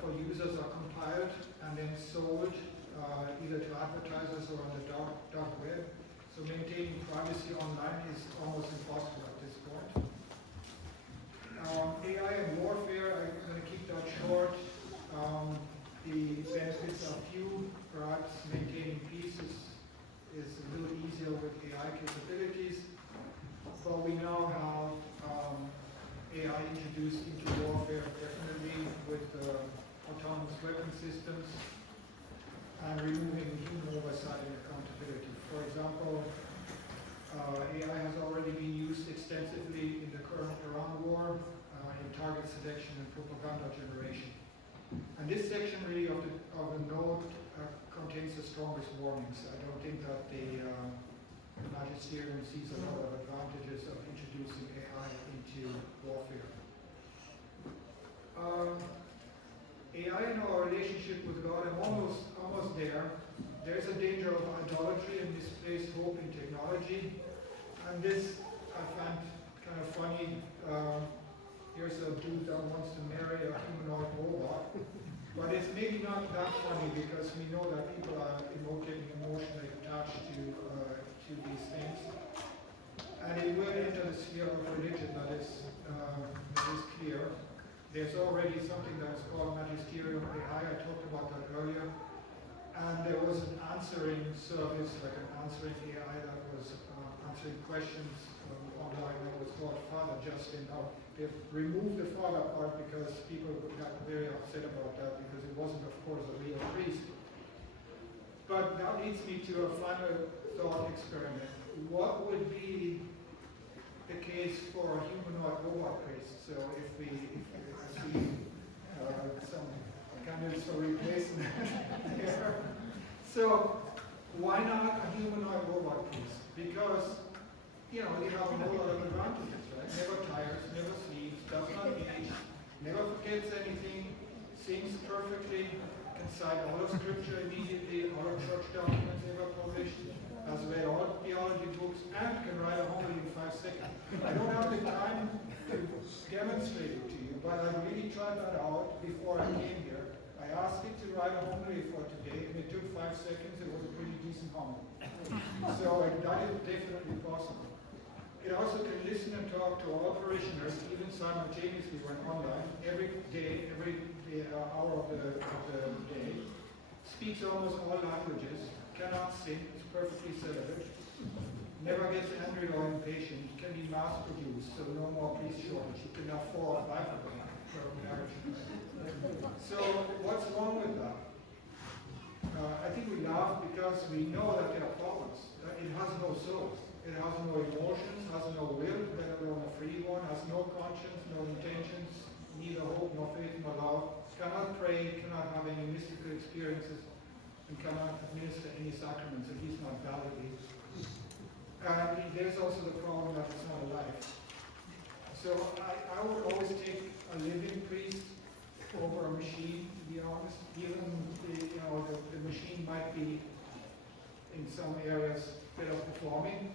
for users are compiled and then sold either to advertisers or on the dark web. So maintaining privacy online is almost impossible at this point. AI and warfare, I'm going to keep that short. The benefits are few. Perhaps maintaining peace is a little easier with AI capabilities. But we now have AI introduced into warfare, definitely with autonomous weapon systems and removing human oversight and accountability. For example, AI has already been used extensively in the current Iran war, in target selection and propaganda generation. And this section really of the note contains contains the strongest warnings. I don't think that the magisterium sees a lot of advantages of introducing AI into warfare. AI in our relationship with God, I'm almost there. There's a danger of idolatry and misplaced hope in technology. And this I find kind of funny. Here's a dude that wants to marry a humanoid robot. But it's maybe not that funny because we know that people are emotionally attached to these things. And it will enter the sphere of religion, that is clear. There's already something that's called magisterium AI. I talked about that earlier. And there was an answering service, like an answering AI that was answering questions online that was called Father Justin. Now, they've removed the father part because people got very upset about that because it wasn't, of course, a real priest. But that leads me to a final thought experiment. What would be the case for a humanoid robot priest? So if we see some candidates for replacement here. So why not a humanoid robot priest? Because you have a whole lot of advantages, right? Never tires, never sleeps, does not age, never forgets anything, sings perfectly, can cite all of scripture immediately, all of church documents ever published, has read all theology books, and can write a homily in 5 seconds. I don't have the time to demonstrate it to you, but I really tried that out before I came here. I asked it to write a homily for today, and it took 5 seconds. It was a pretty decent homily. So that is definitely possible. It also can listen and talk to all parishioners, even simultaneously when online, every hour of the day. Speaks almost all languages, cannot sing, is perfectly celibate, never gets angry or impatient, can be mass produced, so no more priest shortage. You can have 4 or 5 of them per marriage. So what's wrong with that? I think we laugh because we know that there are problems. It has no soul. It has no emotions, has no will, let alone a free one, has no conscience, no intentions, neither hope, nor faith, nor love, cannot pray, cannot have any mystical experiences, and cannot administer any sacraments, at least not validly. And there's also the problem that it's not alive. So I would always take a living priest over a machine, to be honest. Even the machine might be in some areas better performing,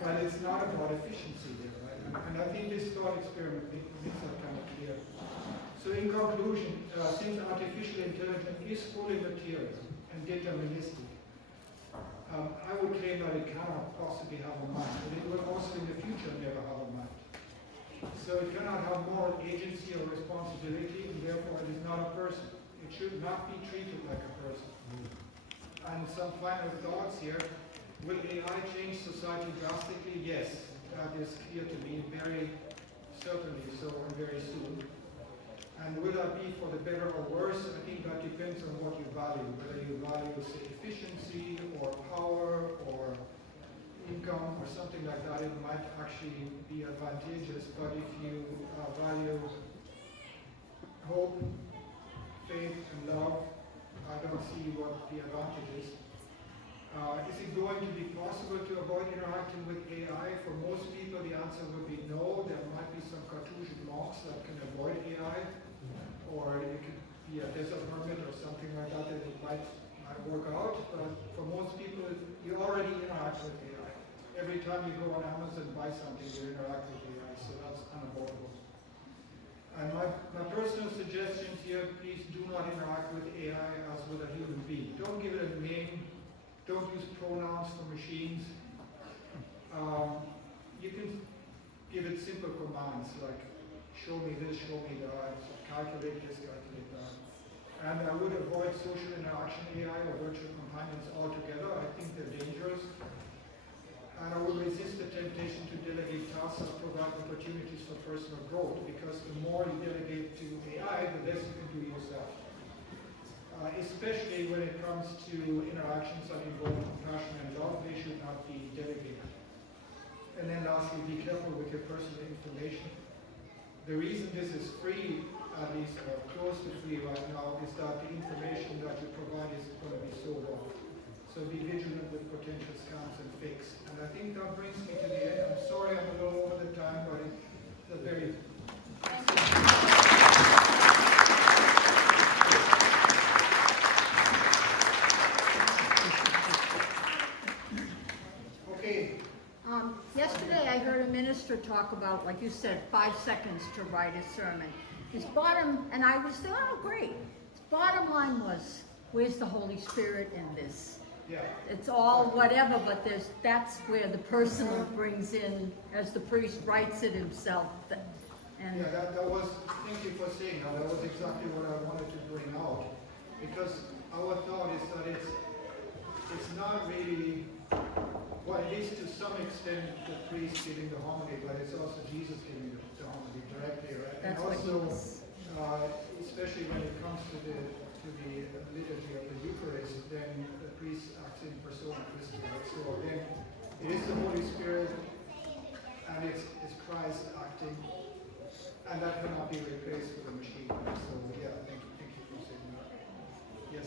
but it's not about efficiency there, right? And I think this thought experiment makes that kind of clear. So in conclusion, since artificial intelligence is fully material and deterministic, I would claim that it cannot possibly have a mind, and it will also in the future never have a mind. So it cannot have moral agency or responsibility, and therefore it is not a person. It should not be treated like a person. And some final thoughts here. Will AI change society drastically? Yes, that is clear to me, very certainly so, and very soon. And will that be for the better or worse? I think that depends on what you value, whether you value, say, efficiency or power or income or something like that. It might actually be advantageous, but if you value hope, faith, and love, I don't see what the advantage is. Is it going to be possible to avoid interacting with AI? For most people, the answer would be no. There might be some Cartesian monks that can avoid AI, or you could be a desert hermit or something like that, and it might work out. But for most people, you already interact with AI. Every time you go on Amazon and buy something, you interact with AI, so that's unavoidable. And my personal suggestions here, please do not interact with AI as with a human being. Don't give it a name. Don't use pronouns for machines. You can give it simple commands like show me this, show me that, calculate this, calculate that. And I would avoid social interaction AI or virtual companions altogether. I think they're dangerous. And I would resist the temptation to delegate tasks that provide opportunities for personal growth, because the more you delegate to AI, the less you can do yourself. Especially when it comes to interactions that involve compassion and love, they should not be delegated. And then lastly, be careful with your personal information. The reason this is free, at least or close to free right now, is that the information that you provide is going to be sold off. So be vigilant with potential scams and fakes. And I think that brings me to the end. I'm sorry I'm a little over the time, but it's a very... Okay. Yesterday I heard a minister talk about, like you said, 5 seconds to write a sermon. His bottom, and I was thinking, oh great. His bottom line was, where's the Holy Spirit in this? Yeah. It's all whatever, but that's where the personal brings in, as the priest writes it himself. And Yeah, that was, thank you for saying that. That was exactly what I wanted to bring out. Because our thought is that it's not really, well, at least to some extent, the priest giving the homily, but it's also Jesus giving the homily directly, right? That's and what he also, was. Especially when it comes to the liturgy of the Eucharist, then the priest acts in persona Christi, right? So then it is the Holy Spirit, and it's Christ acting, and that cannot be replaced with a machine. So yeah, thank you for saying that. Yes.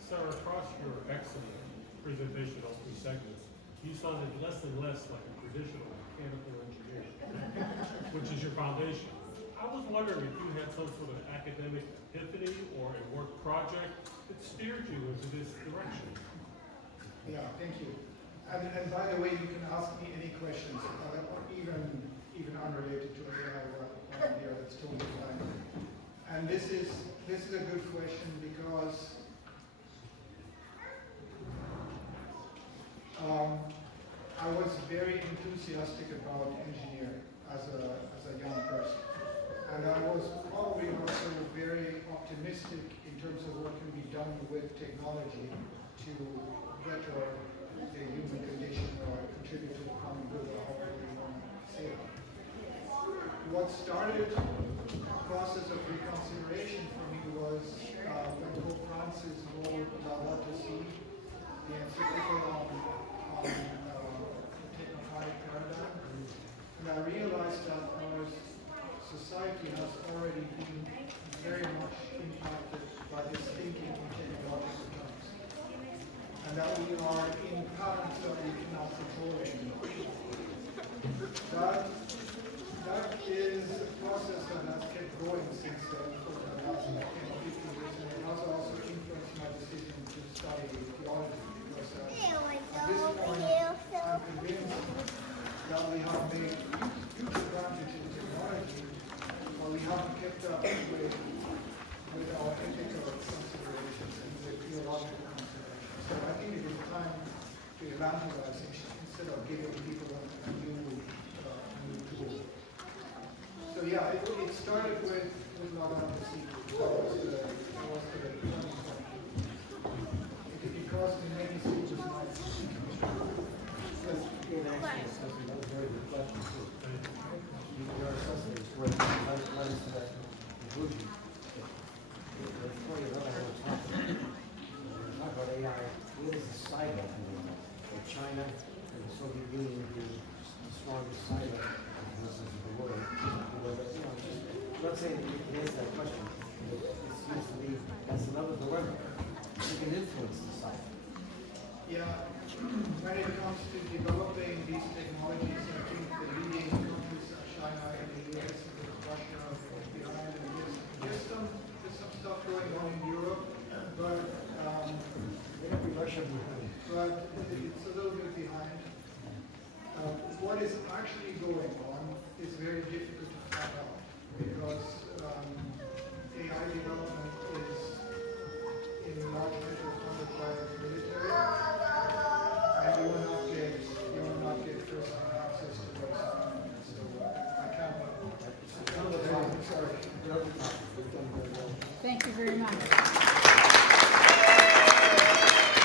Sarah, across your excellent presentation on 3 segments, you sounded less and less like a traditional mechanical engineer, which is your foundation. I was wondering if you had some sort of academic epiphany or a work project that steered you into this direction. Yeah, thank you. And by the way, you can ask me any questions, even unrelated to AI here. That's totally fine. And this is a good question because I was very enthusiastic about engineering as a young person. And I was probably also very optimistic in terms of what can be done with technology to better the human condition or contribute to the common good, or however you want to say it. What started a process of reconsideration for me was when Pope Francis wrote Laudato Si, the encyclical on the technocratic paradigm. And I realized that our society has already been very much impacted by this thinking in technological terms. And that we are in patterns that we cannot control anymore. That is a process that has kept going since for the last 10 or 15 years, and it has also influenced my decision to study theology, because at this point I'm convinced that we have made huge advantage in technology, but we haven't kept up with our ethical considerations and the theological considerations. So I think it is time to evangelize instead of giving people a new tool. So yeah, it started with Laudato Si. That was the turning point. It caused me many sleepless nights. That's good answer, Stephanie. That was a very good question, too. Your assessment is great. Led us to that conclusion. Before you go on another topic, talk about AI. It is a cyber for China and the Soviet Union being the strongest cyber business of the world. I'm not saying that you can answer that question, but it seems to me that's another dilemma. You can influence the cyber. Yeah, when it comes to developing these technologies, I think the leading countries are China and the US and Russia are behind. And there's some stuff going on in Europe, but Russia behind. But it's a little bit behind. What is actually going on is very difficult to find out because AI development is in large measure funded by the military, and you will not get first-hand access to those documents. So I can't. Sorry. Thank you very much.